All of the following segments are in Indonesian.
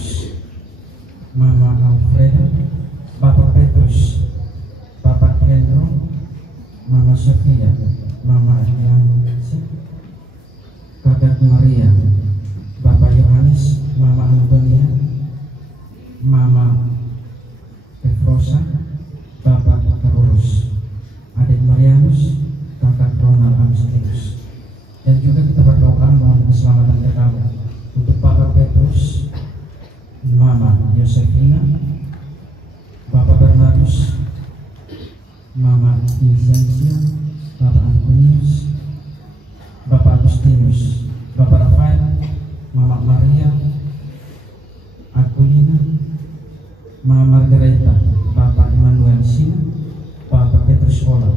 Petrus, Mama Alfreda, Bapak Petrus, Bapak Hendro, Mama Sofia, Mama Yansi, Kakak Maria, Bapak Yohanes, Mama Antonia, Mama Efrosa, Bapak Karolus, Adik Marianus, Kakak Ronald Agustinus. Dan juga kita berdoa mohon keselamatan kekal untuk Bapak Petrus, Mama Yosefina, Bapak Bernardus, Mama Vincentia, Bapak Antonius, Bapak Agustinus, Bapak Rafael, Mama Maria, Akulina, Mama Margareta, Bapak Emmanuel Sina, Bapak Petrus Ola,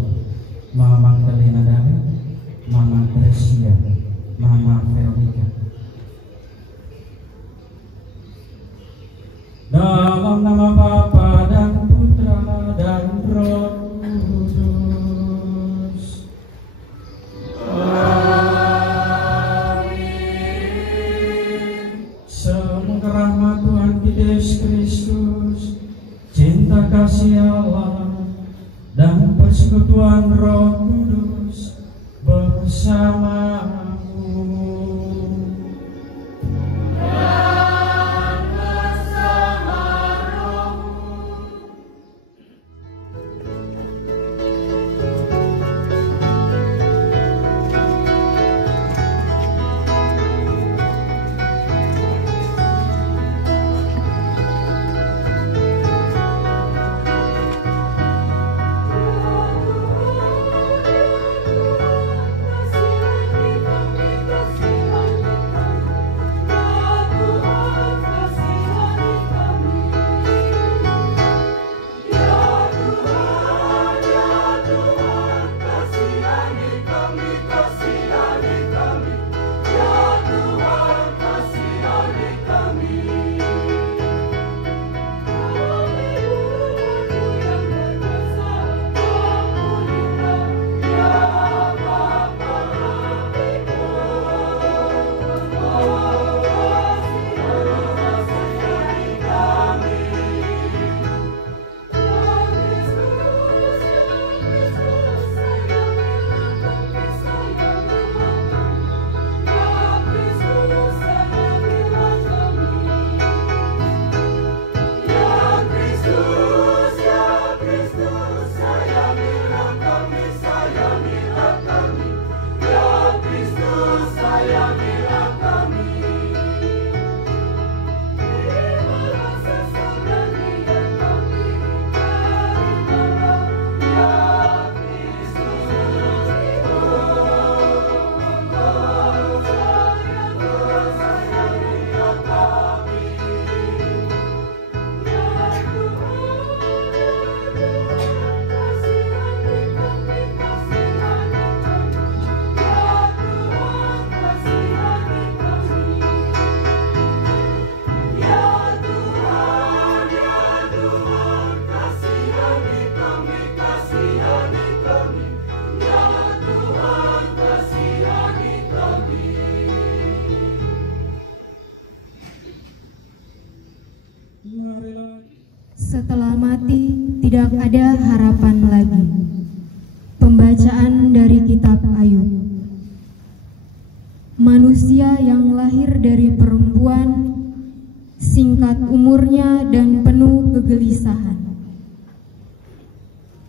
Mama Magdalena Dale, Mama Teresia, Mama Veronica. Dalam nama Bapa dan Putra dan Roh Kudus. Amin. Semoga rahmat Tuhan kita Yesus Kristus, cinta kasih Allah, dan persekutuan Roh Kudus bersamamu. Setelah mati tidak ada harapan lagi. Pembacaan dari kitab Ayub. Manusia yang lahir dari perempuan, singkat umurnya dan penuh kegelisahan.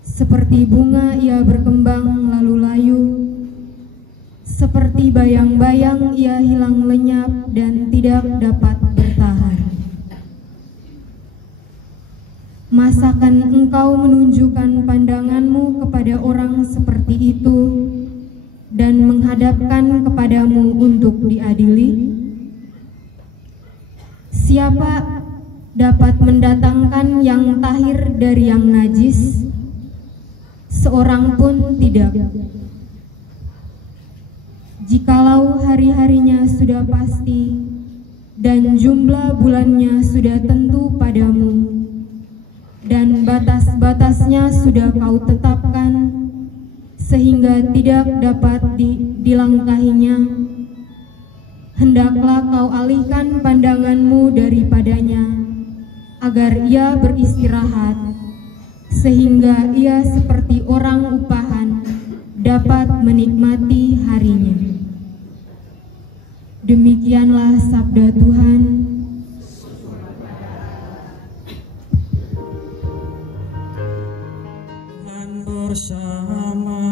Seperti bunga ia berkembang lalu layu, seperti bayang-bayang ia hilang lenyap dan tidak dapat bertahan. Masakan engkau menunjukkan pandanganmu kepada orang seperti itu dan menghadapkan kepadamu untuk diadili? Siapa dapat mendatangkan yang tahir dari yang najis? Seorang pun tidak. Jikalau hari-harinya sudah pasti dan jumlah bulannya sudah tentu padamu, dan batas-batasnya sudah kau tetapkan, sehingga tidak dapat dilangkahinya, hendaklah kau alihkan pandanganmu daripadanya, agar ia beristirahat, sehingga ia seperti orang upahan dapat menikmati harinya. Demikianlah sabda Tuhan. Tuhan bersamamu.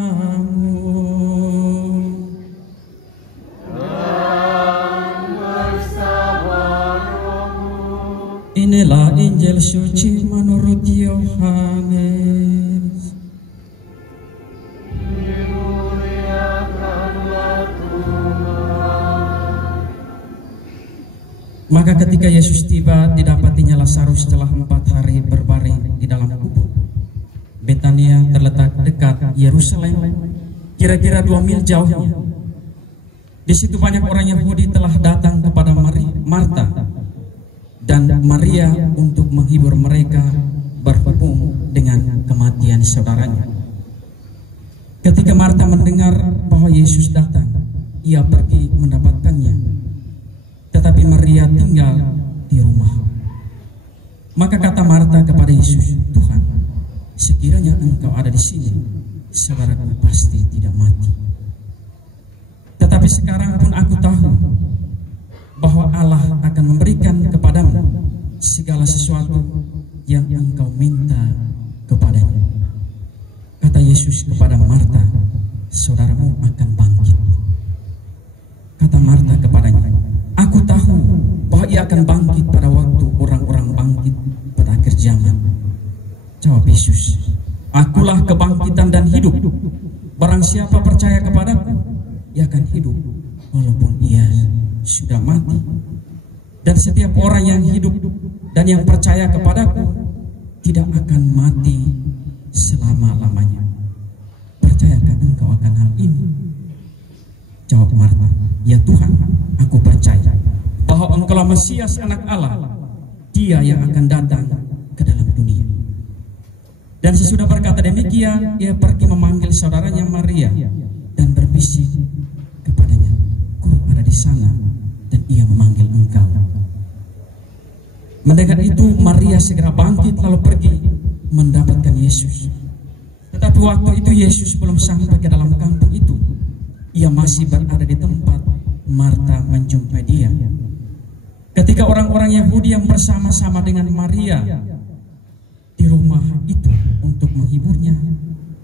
Inilah Injil suci menurut Yohanes. Maka ketika Yesus tiba, didapatinya Lazarus setelah 4 hari berbaring di dalam kubur. Betania terletak dekat Yerusalem, kira-kira 2 mil jauhnya. Di situ banyak orang Yahudi telah datang kepada Marta dan Maria untuk menghibur mereka berhubung dengan kematian saudaranya. Ketika Marta mendengar bahwa Yesus datang, ia pergi mendapatkannya, tetapi Maria tinggal di rumah. Maka kata Marta kepada Yesus, "Tuhan, sekiranya Engkau ada di sini, saudaraku pasti tidak mati. Tetapi sekarang pun aku tahu bahwa Allah akan memberikan kepadamu segala sesuatu yang engkau minta kepadanya." Kata Yesus kepada Marta, "Saudaramu akan bangkit." Kata Marta kepadanya, "Aku tahu bahwa ia akan bangkit pada waktu orang-orang bangkit pada akhir zaman." Jawab Yesus, "Akulah kebangkitan dan hidup. Barang siapa percaya kepadaku, ia akan hidup walaupun ia sudah mati. Dan setiap orang yang hidup dan yang percaya kepadaku tidak akan mati selama-lamanya. Percayakah engkau akan hal ini?" Jawab Marta, "Ya Tuhan, aku percaya bahwa Engkaulah Mesias, Anak Allah, Dia yang akan datang ke dalam dunia." Dan sesudah berkata demikian, ia pergi memanggil saudaranya Maria dan berbisik kepadanya, "Guru ada di sana dan ia memanggil engkau." Mendengar itu, Maria segera bangkit lalu pergi mendapatkan Yesus. Tetapi waktu itu Yesus belum sampai ke dalam kampung itu. Ia masih berada di tempat Marta menjumpai dia. Ketika orang-orang Yahudi yang bersama-sama dengan Maria di rumah itu untuk menghiburnya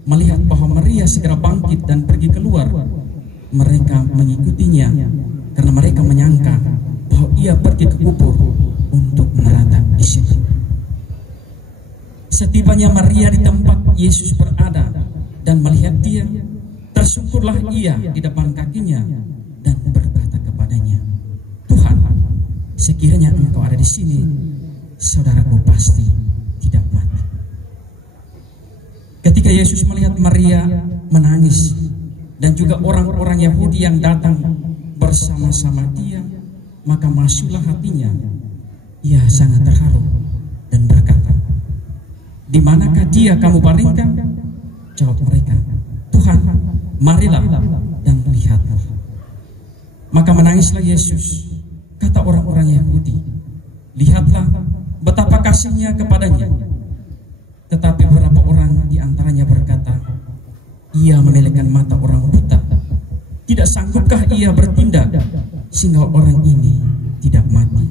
melihat bahwa Maria segera bangkit dan pergi keluar, mereka mengikutinya karena mereka menyangka bahwa ia pergi ke kubur untuk meratap di situ. Setibanya Maria di tempat Yesus berada dan melihat dia, tersungkurlah ia di depan kakinya dan berkata kepadanya, "Tuhan, sekiranya engkau ada di sini, saudaraku pasti tidak mati." Ketika Yesus melihat Maria menangis dan juga orang-orang Yahudi yang datang bersama-sama dia, maka masuklah hatinya. Ia sangat terharu dan berkata, "Di manakah dia kamu baringkan?" Jawab mereka, "Tuhan, marilah dan lihatlah." Maka menangislah Yesus. Kata orang-orang Yahudi, "Lihatlah betapa kasihnya kepadanya." Tetapi beberapa orang di antaranya berkata, "Ia memilihkan mata orang buta. Tidak sanggupkah ia bertindak sehingga orang ini tidak mati?"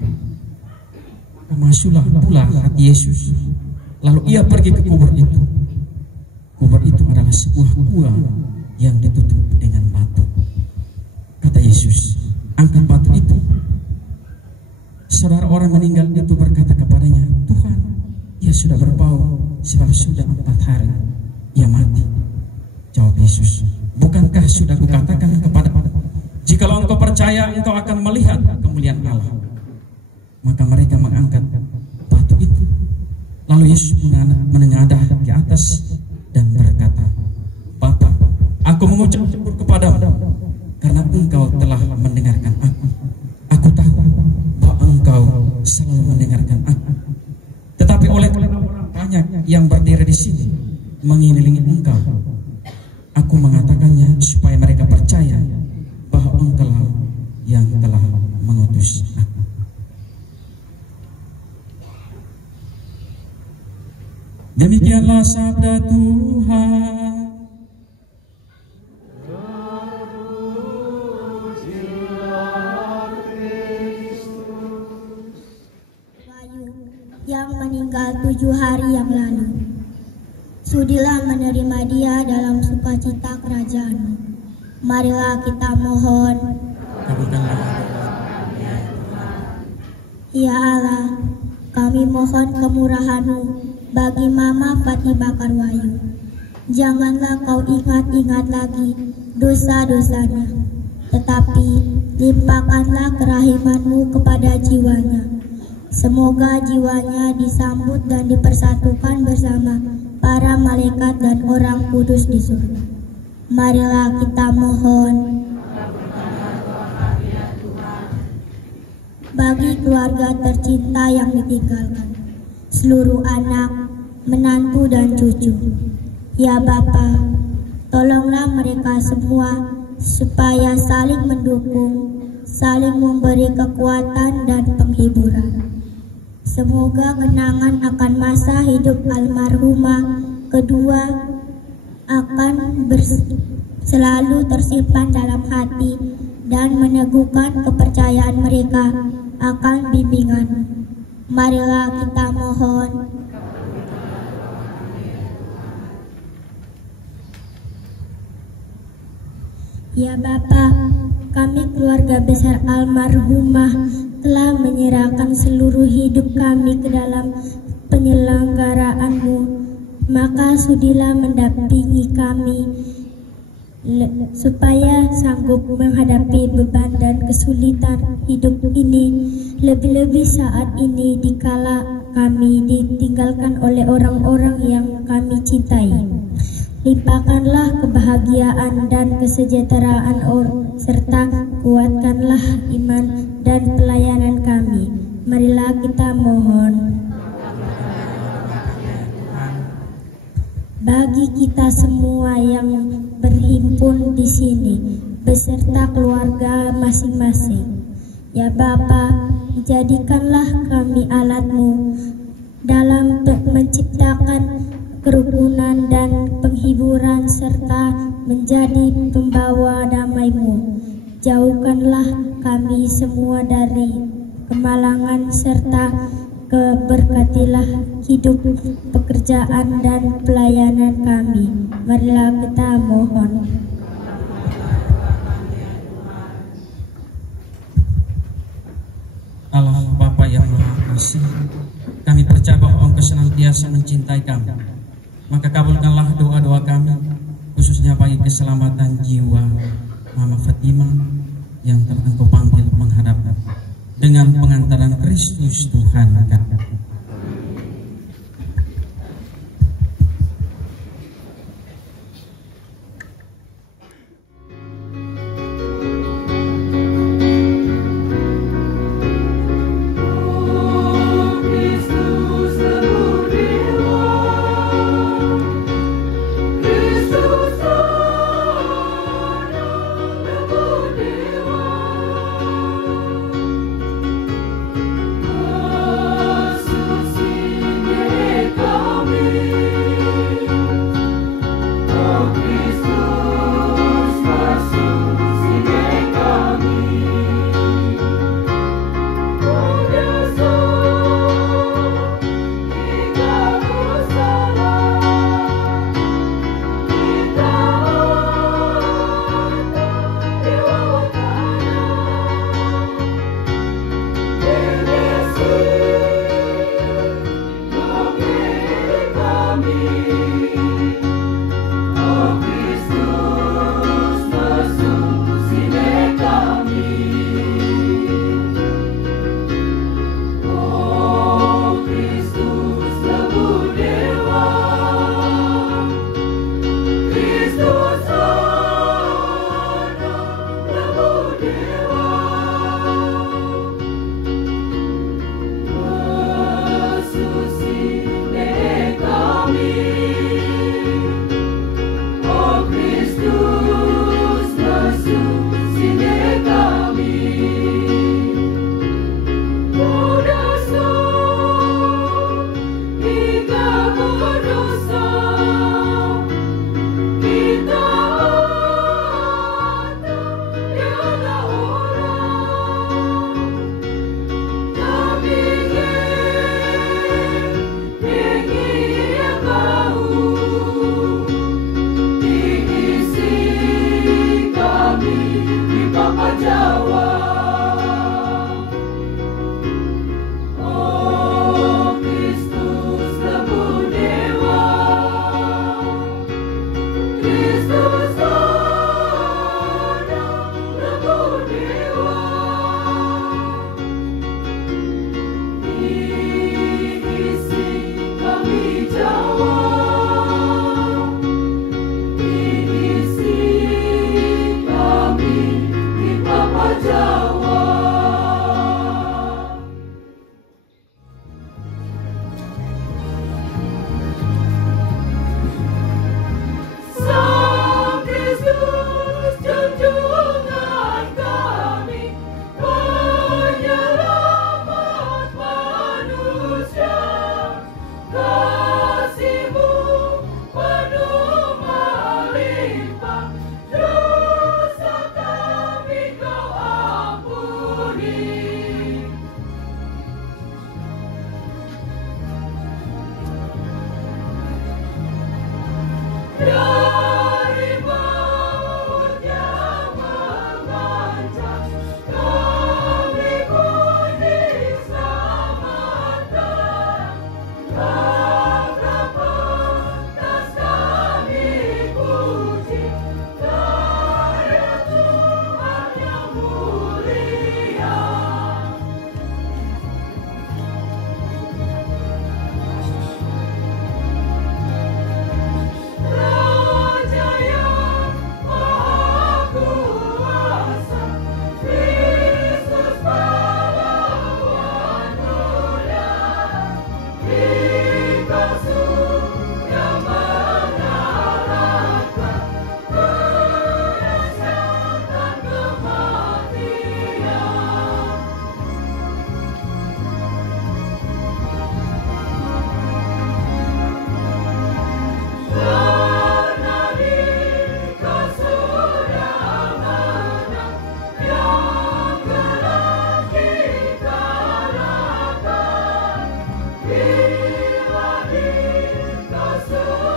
Masuklah pula hati Yesus. Lalu ia pergi ke kubur itu. Kubur itu adalah sebuah gua yang ditutup dengan batu. Kata Yesus, "Angkat batu itu." Saudara orang meninggal itu berkata kepadanya, "Tuhan, ia sudah berbau sebab sudah 4 hari ia mati." Jawab Yesus, "Bukankah sudah kukatakan kepadamu, jikalau engkau percaya, engkau akan melihat kemuliaan Allah?" Maka mereka mengangkat batu itu. Lalu Yesus menengadah ke atas dan berkata, "Bapa, aku mengucap syukur kepadamu karena engkau telah mendengarkan aku. Aku tahu bahwa engkau selalu mendengarkan aku. Tetapi oleh karena orang banyak yang berdiri di sini mengelilingi engkau, aku mengatakannya supaya mereka percaya bahwa engkau yang telah Kudus. Demikianlah sabda Tuhan. Yang meninggal 7 hari yang lalu, sudilah menerima dia dalam sukacita kerajaan. Marilah kita mohon. Ya Allah, kami mohon kemurahan-Mu bagi Mama Fatimah Karwayu. Janganlah Kau ingat-ingat lagi dosa-dosanya, tetapi limpahkanlah kerahiman-Mu kepada jiwanya. Semoga jiwanya disambut dan dipersatukan bersama para malaikat dan orang kudus di surga. Marilah kita mohon. Bagi keluarga tercinta yang ditinggalkan, seluruh anak, menantu dan cucu, ya Bapa, tolonglah mereka semua supaya saling mendukung, saling memberi kekuatan dan penghiburan. Semoga kenangan akan masa hidup almarhumah kedua akan selalu tersimpan dalam hati dan meneguhkan kepercayaan mereka akan bimbingan. Marilah kita mohon. Ya Bapa, kami keluarga besar almarhumah telah menyerahkan seluruh hidup kami ke dalam penyelenggaraan-Mu, maka sudilah mendampingi kami supaya sanggup menghadapi beban dan kesulitan hidup ini, lebih-lebih saat ini dikala kami ditinggalkan oleh orang-orang yang kami cintai. Limpahkanlah kebahagiaan dan kesejahteraan serta kuatkanlah iman dan pelayanan kami. Marilah kita mohon. Bagi kita semua yang berhimpun di sini beserta keluarga masing-masing, ya Bapa, jadikanlah kami alat-Mu dalam menciptakan kerukunan dan penghiburan serta menjadi pembawa damai-Mu. Jauhkanlah kami semua dari kemalangan serta berkatilah hidup, pekerjaan dan pelayanan kami. Marilah kita mohon. Allah Bapa yang Maha Kasih, kami percaya bahwa Engkau senantiasa mencintai kami. Maka kabulkanlah doa-doa kami, khususnya bagi keselamatan jiwa Mama Fatimah yang telah Engkau panggil menghadap dengan pengantaran Kristus Tuhan kami. Dosa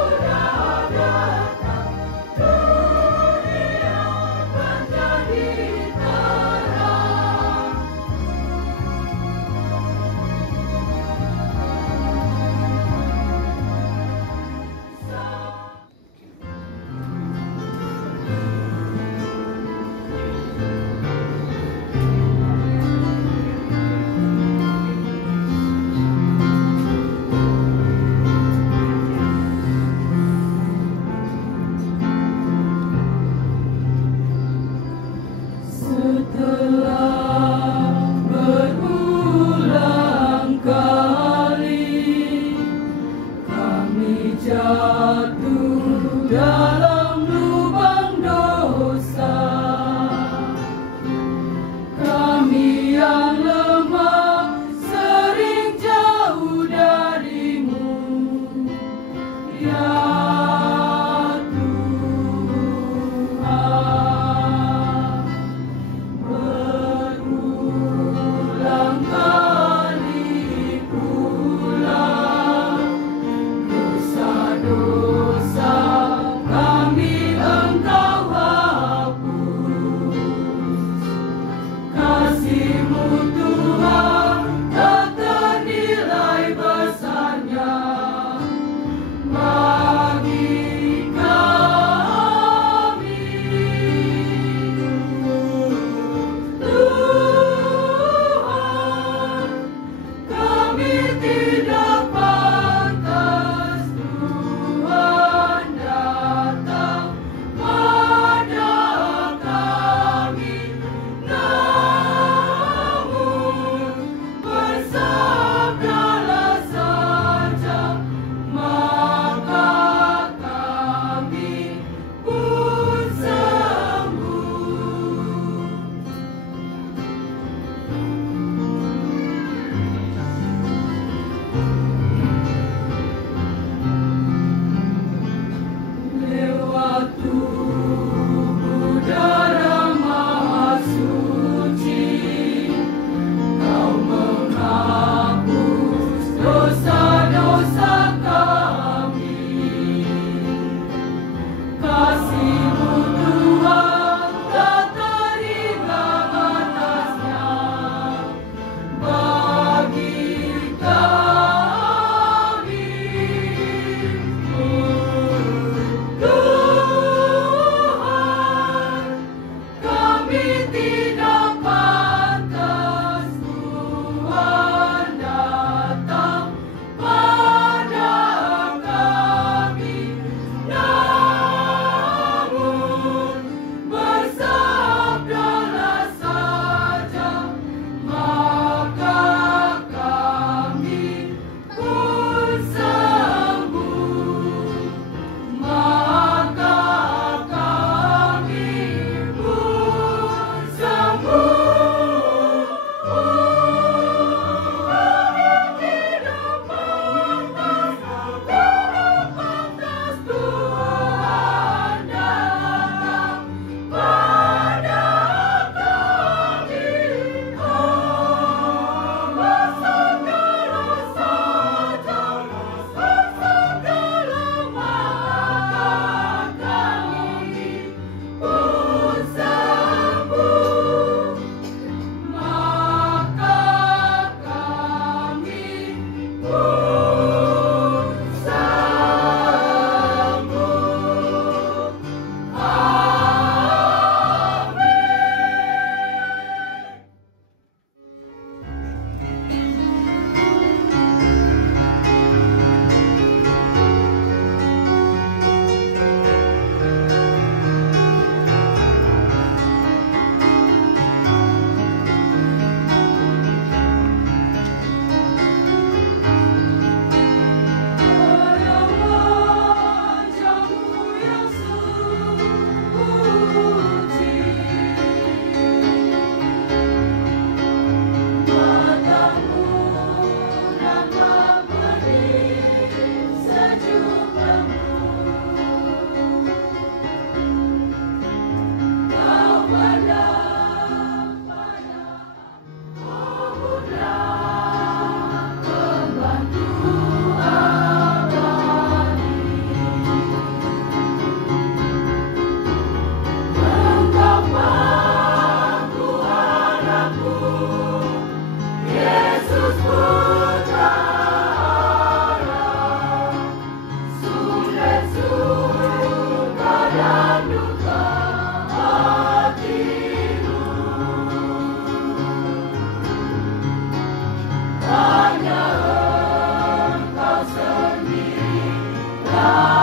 Allah.